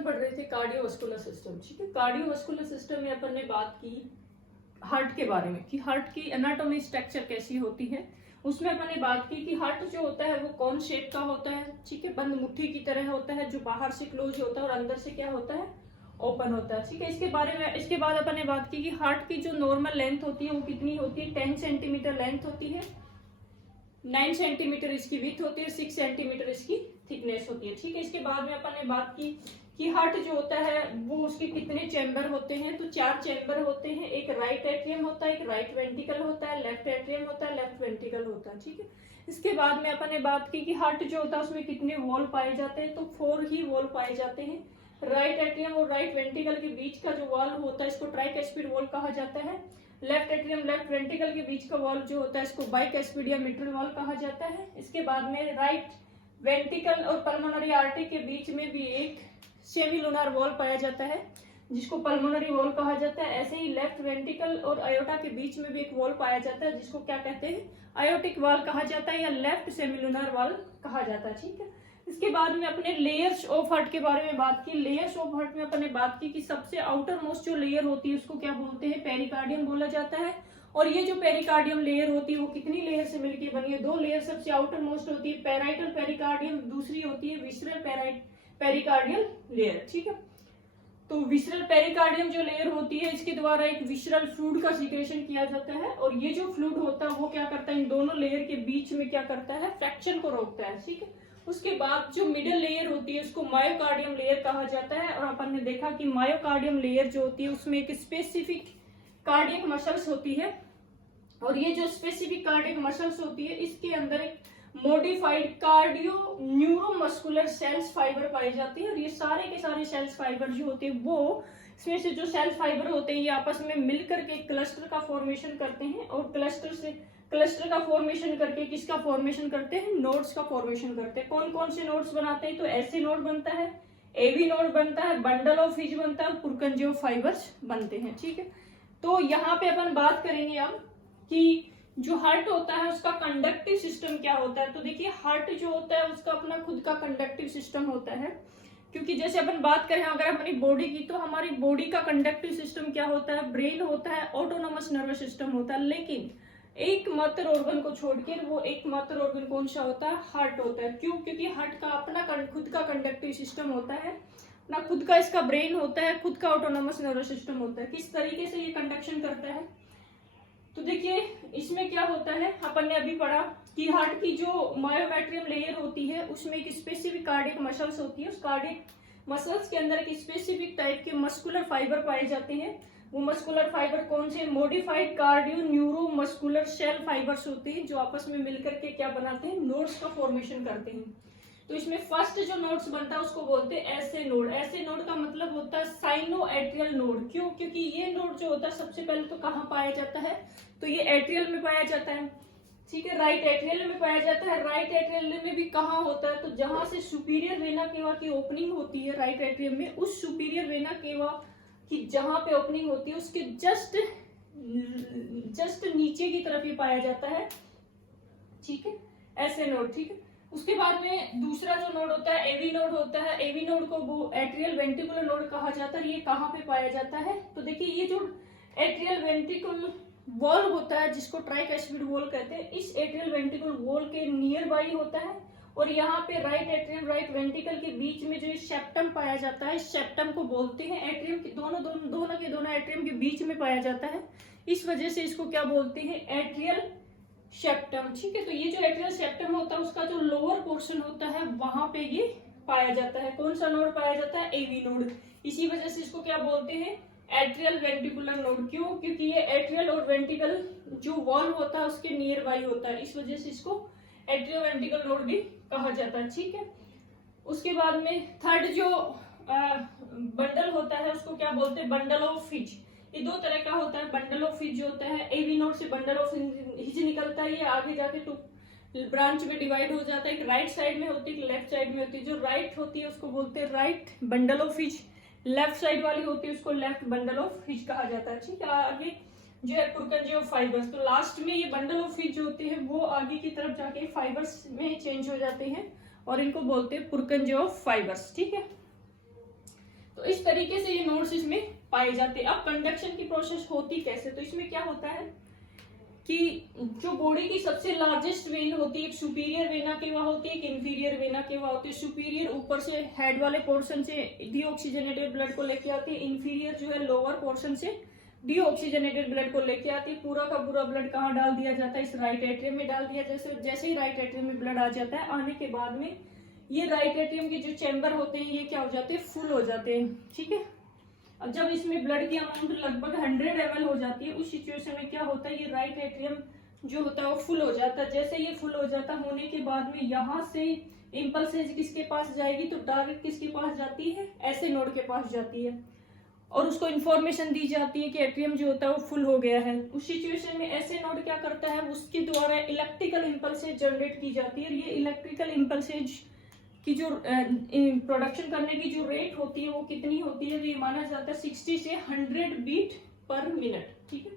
अपन पढ़ रहे थे कार्डियोवास्कुलर सिस्टम। ठीक है, कार्डियोवास्कुलर सिस्टम में अपन ने बात की हार्ट के बारे में कि हार्ट की एनाटॉमी स्ट्रक्चर कैसी होती है। उसमें अपन ने बात की कि हार्ट जो होता है वो कौन शेप का होता है। ठीक है, बंद मुट्ठी की तरह होता है, जो बाहर से क्लोज होता है और अंदर से क्या होता है, ओपन होता है। ठीक है, इसके बाद अपन ने बात की कि हार्ट की जो नॉर्मल लेंथ होती है वो कितनी होती है, 10 सेंटीमीटर लेंथ होती है, 9 सेंटीमीटर इसकी विड्थ होती है, 6 सेंटीमीटर इसकी थिकनेस होती है। ठीक है, इसके बाद में अपन ने बात की कि हार्ट जो होता है वो उसके कितने चैम्बर होते हैं, तो 4 चैम्बर होते हैं। एक राइट एट्रियम होता है, एक राइट वेंट्रिकल होता है, लेफ्ट एट्रियम होता है, लेफ्ट वेंट्रिकल होता है। ठीक है, इसके बाद में अपन ने बात की कि हार्ट जो होता है उसमें कितने वॉल पाए जाते हैं, तो 4 ही वॉल पाए जाते हैं। राइट एट्रियम और राइट वेंट्रिकल के बीच का जो वॉल होता है इसको ट्राइकैस्पिड वॉल कहा जाता है। लेफ्ट एट्रियम लेफ्ट वेंट्रिकल के बीच का वॉल जो होता है इसको बाइकैस्पिड या मिट्रल वॉल कहा जाता है। इसके बाद में राइट वेंट्रिकल और पल्मोनरी आर्टरी के बीच में भी एक सेमिलुनार वॉल पाया जाता है जिसको पल्मोनरी वॉल कहा जाता है। ऐसे ही लेफ्ट वेंट्रिकल और आयोटा के बीच में भी एक वॉल पाया जाता है जिसको क्या कहते हैं, आयोटिक वॉल कहा जाता है या लेफ्ट सेमिलुनार वॉल कहा जाता है। ठीक है, इसके बाद में अपने लेयर्स ऑफ हार्ट के बारे में बात की। लेयर्स ऑफ हार्ट में अपने बात की कि सबसे आउटर मोस्ट जो लेयर होती है उसको क्या बोलते हैं, पेरिकार्डियम बोला जाता है। और ये जो पेरिकार्डियम लेयर होती है वो कितनी लेयर से मिलकर बनी है, 2 लेयर सबसे आउटर मोस्ट होती है, पैराइटल पेरिकार्डियम, दूसरी होती है विसरल पेरिकार्डियल लेयर। ठीक है, तो विसरल पेरिकार्डियम जो लेयर होती है इसके द्वारा एक विसरल फ्लूइड का सिक्रेशन किया जाता है और ये जो फ्लूइड होता है वो क्या करता है, इन दोनों लेयर के बीच में क्या करता है, फ्रैक्शन को रोकता है। ठीक है, उसके बाद जो मिडिल लेयर होती है उसको मायोकार्डियम लेयर कहा जाता है। और अपन ने देखा कि मायोकार्डियम लेयर जो होती है उसमें एक स्पेसिफिक कार्डियक मसल्स होती है और ये जो स्पेसिफिक कार्डियक मसल्स होती है इसके अंदर एक modified cardio neuromuscular cells fibre पाई जाती है। और ये सारे के सारे सेल्स फाइबर जो होते हैं वो इसमें से जो सेल्स फाइबर होते हैं ये आपस में मिलकर के क्लस्टर का फॉर्मेशन करते हैं और क्लस्टर का फॉर्मेशन करके किसका फॉर्मेशन करते हैं, नोड्स का फॉर्मेशन करते हैं। कौन कौन से नोड्स बनाते हैं, तो ऐसे नोड बनता है, एवी नोड बनता है, बंडल ऑफ हिज बनता है, पुरकंजियो फाइबर्स बनते हैं। ठीक है, तो यहाँ पे अपन बात करेंगे अब कि जो हार्ट होता है उसका कंडक्टिव सिस्टम क्या होता है। तो देखिए हार्ट जो होता है उसका अपना खुद का कंडक्टिव सिस्टम होता है, क्योंकि जैसे अपन बात करें अगर हमारी बॉडी की, तो हमारी बॉडी का कंडक्टिव सिस्टम क्या होता है, ब्रेन होता है, ऑटोनोमस नर्वस सिस्टम होता है। लेकिन एकमात्र ऑर्गन को छोड़कर वो एकमात्र ऑर्गन कौन सा होता है, हार्ट होता है। क्यों, क्योंकि हार्ट का अपना खुद का कंडक्टिव सिस्टम होता है, ना खुद का इसका ब्रेन होता है, खुद का ऑटोनोमस नर्वस सिस्टम होता है। किस तरीके से ये कंडक्शन करता है, तो देखिए इसमें क्या होता है, अपन ने अभी पढ़ा कि हार्ट की जो मायोमेट्रियम लेयर होती है उसमें एक स्पेसिफिक कार्डियक मसल्स होती है। उस कार्डियक मसल्स के अंदर एक स्पेसिफिक टाइप के मस्कुलर फाइबर पाए जाते हैं। वो मस्कुलर फाइबर कौन से, modified cardio neuro muscular cell fibres होते हैं जो आपस में मिलकर के क्या बनाते हैं, नोड्स का फॉर्मेशन करते हैं। तो इसमें फर्स्ट जो नोड्स बनता है उसको बोलते हैं ऐसे नोड। ऐसे नोड का मतलब होता है साइनो एट्रियल नोड। क्यों, क्योंकि ये नोड जो होता है सबसे पहले तो कहाँ पाया जाता है, तो ये एट्रियल में पाया जाता है। ठीक है, राइट एट्रियल में पाया जाता है। राइट एट्रियल में भी कहाँ होता है, तो जहां से सुपीरियर वेना केवा की ओपनिंग होती है राइट एट्रियम में, उस सुपीरियर वेना केवा की जहां पे ओपनिंग होती है उसके जस्ट नीचे की तरफ ही पाया जाता है। ठीक है, ऐसे नोड। ठीक है, उसके बाद में दूसरा जो नोड होता है एवी नोड होता है। एवी नोड को वो एट्रियल वेंट्रिकुलर नोड कहा जाता है। ये कहाँ पे पाया जाता है, तो देखिए ये जो एट्रियल वेंट्रिकुलर वॉल होता है जिसको ट्राइकैस्पिड वॉल कहते हैं, इस एट्रियल वेंट्रिकुलर वॉल के नियर बाई होता है। और यहाँ पे राइट एट्रियम राइट वेंट्रिकल के बीच में जो सेप्टम पाया जाता है, इस सेप्टम को बोलते हैं, एट्रियम के दोनों एट्रियम के बीच में पाया जाता है, इस वजह से इसको क्या बोलते हैं, एट्रियल सेप्टम। ठीक है, तो ये जो एट्रियल सेप्टम होता है उसका जो लोअर पोर्शन होता है वहां पे ये पाया जाता है। कौन सा नोड पाया जाता है, एवी नोड। इसी वजह से इसको क्या बोलते हैं, एट्रियल वेंट्रिकुलर नोड। क्यों, क्योंकि ये एट्रियल और वेंट्रिकल जो वॉल होता है उसके नियर बाई होता है, इस वजह से इसको एट्रियो वेंट्रिकल नोड भी कहा जाता है। ठीक है, उसके बाद में थर्ड जो बंडल होता है उसको क्या बोलते हैं, बंडल ऑफ हिज। ये 2 तरह का होता है। बंडल ऑफ हिज जो होता है, एवी नोड से बंडल ऑफ हिज निकलता है, ये आगे जाके तो ब्रांच में डिवाइड हो जाता है। एक राइट साइड में होती है, एक लेफ्ट साइड में होती है। जो राइट होती है उसको बोलते हैं right bundle of his, left side वाली होती है उसको लेफ्ट बंडल ऑफ हिज कहा जाता है। ठीक है, आगे जो है पुरकंजियो फाइबर्स, तो लास्ट में ये बंडल ऑफ हिज जो होते हैं वो आगे की तरफ जाके फाइबर्स में चेंज हो जाते हैं और इनको बोलते हैं पुरकंजियो फाइबर्स। ठीक है, तो इस तरीके से ये नोड्स इसमें पाए जाते हैं। अब कंडक्शन की प्रोसेस होती कैसे, तो इसमें क्या होता है कि जो बॉडी की सबसे लार्जेस्ट वेन होती है, एक सुपीरियर वेना केवा होती है, एक इंफीरियर वेना केवा होती है। सुपीरियर ऊपर से हेड वाले पोर्शन से डीऑक्सीजनेटेड ब्लड को लेके आती है, इंफीरियर जो है लोअर पोर्शन से डीऑक्सीजनेटेड ब्लड को लेके आती है। पूरा का पूरा ब्लड कहाँ डाल दिया जाता है, इस राइट एट्रियम में डाल दिया। जैसे ही राइट एट्रियम में ब्लड आ जाता है, आने के बाद में ये राइट एट्रियम के जो चैम्बर होते हैं ये क्या हो जाते हैं, फुल हो जाते हैं, ठीक है। अब जब इसमें ब्लड की अमाउंट लगभग 100 ml हो जाती है, उस सिचुएशन में क्या होता है, ये राइट एट्रियम जो होता है वो फुल हो जाता है। जैसे ये फुल हो जाता होने के बाद में यहाँ से इम्पल्सेज किसके पास जाएगी, तो डायरेक्ट किसके पास जाती है, ऐसे नोड के पास जाती है, और उसको इन्फॉर्मेशन दी जाती है कि एट्रियम जो होता है वो फुल हो गया है। उस सिचुएशन में ऐसे नोड क्या करता है, उसके द्वारा इलेक्ट्रिकल इम्पल्सेज जनरेट की जाती है। ये इलेक्ट्रिकल इम्पल्सेज की जो प्रोडक्शन करने की जो रेट होती है वो कितनी होती है, तो ये माना जाता है 60 से 100 बीट पर मिनट, ठीक है।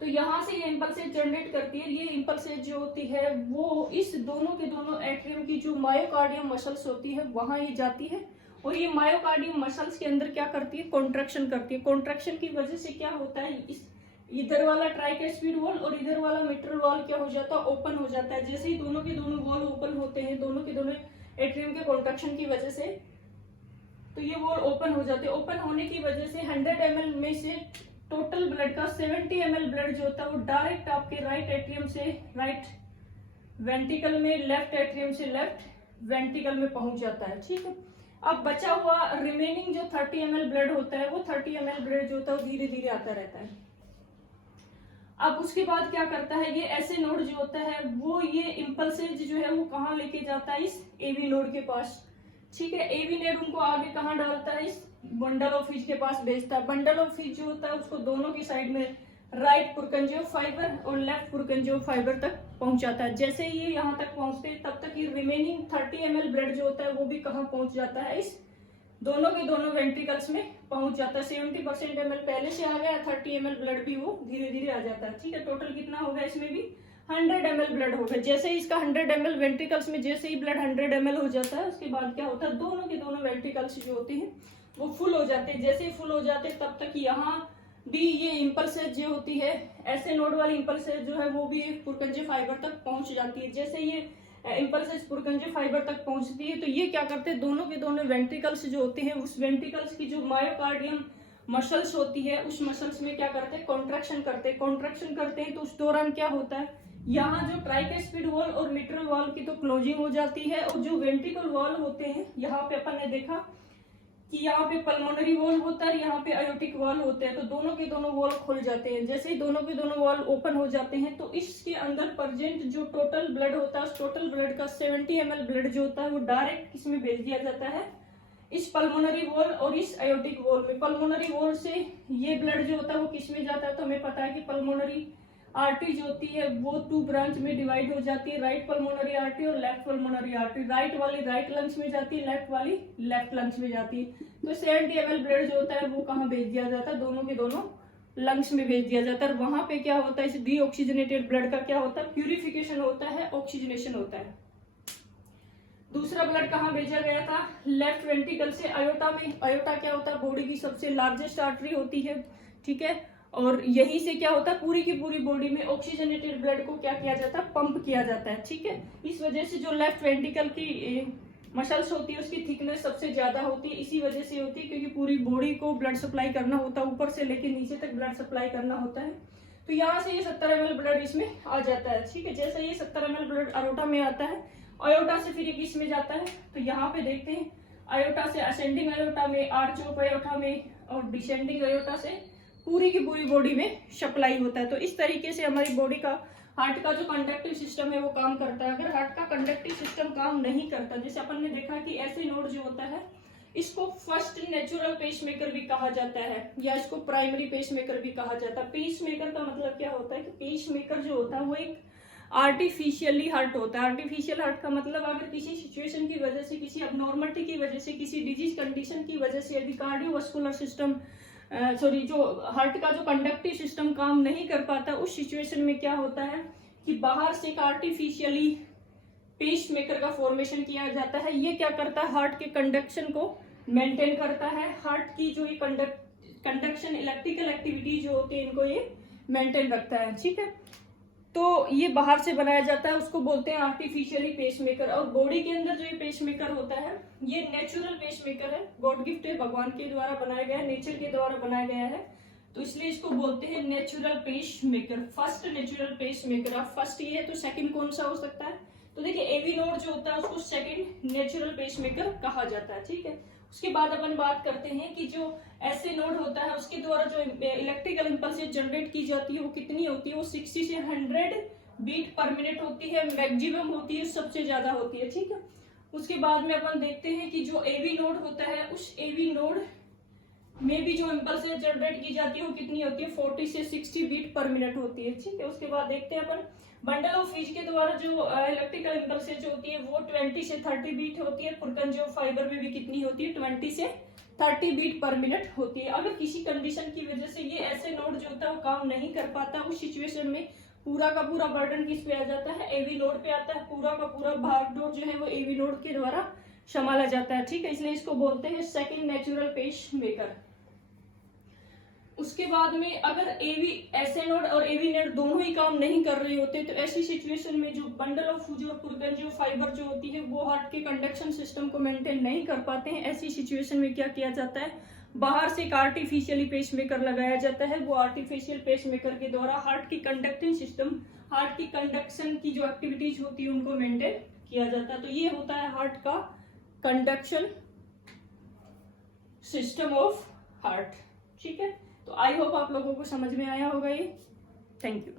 तो यहाँ से ये इम्पल्सेज जनरेट करती है। ये इम्पल्सेज जो होती है वो इस दोनों के दोनों एट्रियम की जो मायोकार्डियम मसल्स होती है वहां ये जाती है, और ये मायोकार्डियम मसल्स के अंदर क्या करती है, कॉन्ट्रैक्शन करती है। कॉन्ट्रैक्शन की वजह से क्या होता है, इस इधर वाला ट्राइकैस्पिड वॉल और इधर वाला मिट्रल वॉल क्या हो जाता है, ओपन हो जाता है। जैसे ही दोनों के दोनों वॉल ओपन होते हैं, दोनों के दोनों एट्रियम के कॉन्ट्रैक्शन की वजह से, तो ये वॉल ओपन हो जाते हैं। ओपन होने की वजह से 100 ml में से टोटल ब्लड का 70 ml ब्लड जो होता है वो डायरेक्ट आपके राइट एट्रियम से राइट वेंट्रिकल में, लेफ्ट एट्रियम से लेफ्ट वेंट्रिकल में पहुंच जाता है, ठीक है। अब बचा हुआ रिमेनिंग जो 30 ml ब्लड होता है, वो 30 ml ब्लड जो होता है वो धीरे धीरे आता रहता है। अब उसके बाद क्या करता है, ये ऐसे नोड जो होता है वो ये इम्पल्सेज जो है वो कहाँ लेके जाता है, इस एवी नोड के पास, ठीक है। एवी नोड उनको आगे कहाँ डालता है, इस बंडल ऑफ फिश के पास भेजता है। बंडल ऑफ फिश जो होता है उसको दोनों की साइड में राइट पुरकंजियो फाइबर और लेफ्ट पुरकंजियो फाइबर तक पहुंचाता है। जैसे ये यहाँ तक पहुंचते हैं तब तक ये रिमेनिंग 30 ml ब्लड जो होता है वो भी कहाँ पहुंच जाता है, इस दोनों के दोनों वेंट्रिकल्स में पहुंच जाता है। 70% ml पहले से आ गया, 30 ml ब्लड भी वो धीरे धीरे आ जाता है, ठीक है। टोटल कितना हो गया, इसमें भी 100 ml ब्लड हो गया। जैसे ही इसका 100 ml वेंट्रिकल्स में जैसे ही ब्लड 100 ml हो जाता है, उसके बाद क्या होता है, दोनों के दोनों वेंट्रिकल्स जो होते हैं वो फुल हो जाते हैं। जैसे ही फुल हो जाते हैं तब तक यहाँ भी ये इम्पल्सेज जो होती है, ऐसे नोड वाली इम्पल्सेज जो है वो भी पुरकंजे फाइबर तक पहुंच जाती है। जैसे ये इम्पल्सेज पुरकंजे फाइबर तक पहुंचती है तो ये क्या करते हैं, दोनों के दोनों वेंट्रिकल्स जो होते हैं, उस वेंट्रिकल्स की जो मायोकार्डियम मसल्स होती है उस मसल्स में क्या करते हैं, कॉन्ट्रैक्शन करते हैं। कॉन्ट्रैक्शन करते हैं तो उस दौरान क्या होता है, यहाँ जो ट्राइकैस्पिड वॉल और मिट्रल वॉल की तो क्लोजिंग हो जाती है, और जो वेंट्रिकल वॉल होते हैं, यहाँ पे अपन ने देखा कि यहाँ पे पल्मोनरी वॉल होता है, यहाँ पे आयोटिक वॉल होते हैं, तो दोनों के दोनों वॉल खुल जाते हैं। जैसे ही दोनों के दोनों वॉल ओपन हो जाते हैं तो इसके अंदर प्रेजेंट जो टोटल ब्लड होता है, उस टोटल ब्लड का 70 ml ब्लड जो होता है वो डायरेक्ट किसमें भेज दिया जाता है, इस पल्मोनरी वॉल और इस आयोटिक वॉल में। पल्मोनरी वॉल से ये ब्लड जो होता है वो किसमें जाता है, तो हमें पता है कि पल्मोनरी आर्टरी जो होती है वो 2 ब्रांच में डिवाइड हो जाती है, राइट पल्मोनरी आर्टरी और लेफ्ट पल्मोनरी आर्टरी। राइट वाली राइट लंग्स में जाती है, लेफ्ट वाली लेफ्ट लंग्स में जाती है। तो 70 ml ब्लड जो होता है वो कहाँ भेज दिया जाता है, दोनों के दोनों लंग्स में भेज दिया जाता है। वहां पे क्या होता है, इस डीऑक्सीजनेटेड ब्लड का क्या होता है, प्यूरिफिकेशन होता है, ऑक्सीजनेशन होता है। दूसरा ब्लड कहाँ भेजा गया था, लेफ्ट वेंट्रिकल से आयोटा में। आयोटा क्या होता है, बॉडी की सबसे लार्जेस्ट आर्टरी होती है, ठीक है। और यहीं से क्या होता है, पूरी की पूरी बॉडी में ऑक्सीजनेटेड ब्लड को क्या किया जाता है, पंप किया जाता है, ठीक है। इस वजह से जो लेफ्ट वेंट्रिकल की मसल्स होती है उसकी थिकनेस सबसे ज्यादा होती है, इसी वजह से होती है क्योंकि पूरी बॉडी को ब्लड सप्लाई करना होता है, ऊपर से लेकर नीचे तक ब्लड सप्लाई करना होता है। तो यहाँ से ये 70 ml ब्लड इसमें आ जाता है, ठीक है। जैसे ये 70 ml ब्लड अयोटा में आता है, अयोटा से फिर ये किस में जाता है, तो यहाँ पे देखते हैं अयोटा से असेंडिंग अयोटा में, आर्च ऑफ अयोटा में, और डिसेंडिंग अयोटा से पूरी की पूरी बॉडी में सप्लाई होता है। तो इस तरीके से हमारी बॉडी का, हार्ट का जो कंडक्टिव सिस्टम है वो काम करता है। अगर हार्ट का कंडक्टिव सिस्टम काम नहीं करता, जैसे अपन ने देखा कि ऐसे नोड जो होता है इसको फर्स्ट नेचुरल पेसमेकर भी कहा जाता है, या इसको प्राइमरी पेसमेकर भी कहा जाता है। पेसमेकर का मतलब क्या होता है कि पेसमेकर जो होता है वो एक आर्टिफिशियली हार्ट होता है। आर्टिफिशियल हार्ट का मतलब अगर किसी सिचुएशन की वजह से, किसी अबनॉर्मलिटी की वजह से, किसी डिजीज कंडीशन की वजह से यदि कार्डियोवास्कुलर सिस्टम जो हार्ट का जो कंडक्टिव सिस्टम काम नहीं कर पाता, उस सिचुएशन में क्या होता है कि बाहर से एक आर्टिफिशियली पेसमेकर का फॉर्मेशन किया जाता है। ये क्या करता है, हार्ट के कंडक्शन को मेंटेन करता है। हार्ट की जो ये कंडक्शन इलेक्ट्रिकल एक्टिविटी जो होती है इनको ये मेंटेन रखता है, ठीक है। तो ये बाहर से बनाया जाता है, उसको बोलते हैं आर्टिफिशियली पेसमेकर। और बॉडी के अंदर जो ये पेसमेकर होता है ये नेचुरल पेसमेकर है, गॉड गिफ्ट है, भगवान के द्वारा बनाया गया है, नेचर के द्वारा बनाया गया है, तो इसलिए इसको बोलते हैं natural pacemaker, first natural pacemaker. अब फर्स्ट ये है तो सेकंड कौन सा हो सकता है, तो देखिए एवी नोड जो होता है उसको सेकंड नेचुरल पेसमेकर कहा जाता है, ठीक है। उसके बाद अपन बात करते हैं कि जो ऐसे नोड होता है उसके द्वारा जो इलेक्ट्रिकल इंपल्स जनरेट की जाती है वो कितनी होती है, वो 60 से 100 बीट पर मिनट होती है, मैक्सिमम होती है, सबसे ज्यादा होती है, ठीक है। उसके बाद में अपन देखते हैं कि जो एवी नोड होता है उस एवी नोड में भी जो इंपल्स जनरेट की जाती है वो कितनी होती है, 40 से 60 बीट पर मिनट होती है, ठीक है। उसके बाद देखते हैं अपन बंडल ऑफ फिश के द्वारा जो इलेक्ट्रिकल इंपल्सेस जो होती है वो 20 से 30 बीट होती है। पुरकन जो फाइबर में भी कितनी होती है, 20 से 30 बीट पर मिनट होती है। अगर किसी कंडीशन की वजह से ये ऐसे नोड जो होता है वो काम नहीं कर पाता, उस सिचुएशन में पूरा का पूरा बर्डन किस पे आ जाता है, एवी नोड पे आता है। पूरा का पूरा भागदौड़ जो है वो एवी नोड के द्वारा संभाला जाता है, ठीक है। इसलिए इसको बोलते हैं सेकंड नेचुरल पेस मेकर। उसके बाद में अगर एवी ऐसे नोड और एवी नोड दोनों ही काम नहीं कर रहे होते तो ऐसी सिचुएशन में जो बंडल ऑफ जो पुरकन जो फाइबर जो होती है वो हार्ट के कंडक्शन सिस्टम को मेंटेन नहीं कर पाते हैं। ऐसी सिचुएशन में क्या किया जाता है, बाहर से एक आर्टिफिशियली पेसमेकर लगाया जाता है। वो आर्टिफिशियल पेसमेकर के द्वारा हार्ट की कंडक्टिंग सिस्टम, हार्ट की कंडक्शन की जो एक्टिविटीज होती है उनको मेंटेन किया जाता है। तो ये होता है हार्ट का कंडक्शन सिस्टम ऑफ हार्ट, ठीक है। तो आई होप आप लोगों को समझ में आया होगा ये। Thank you.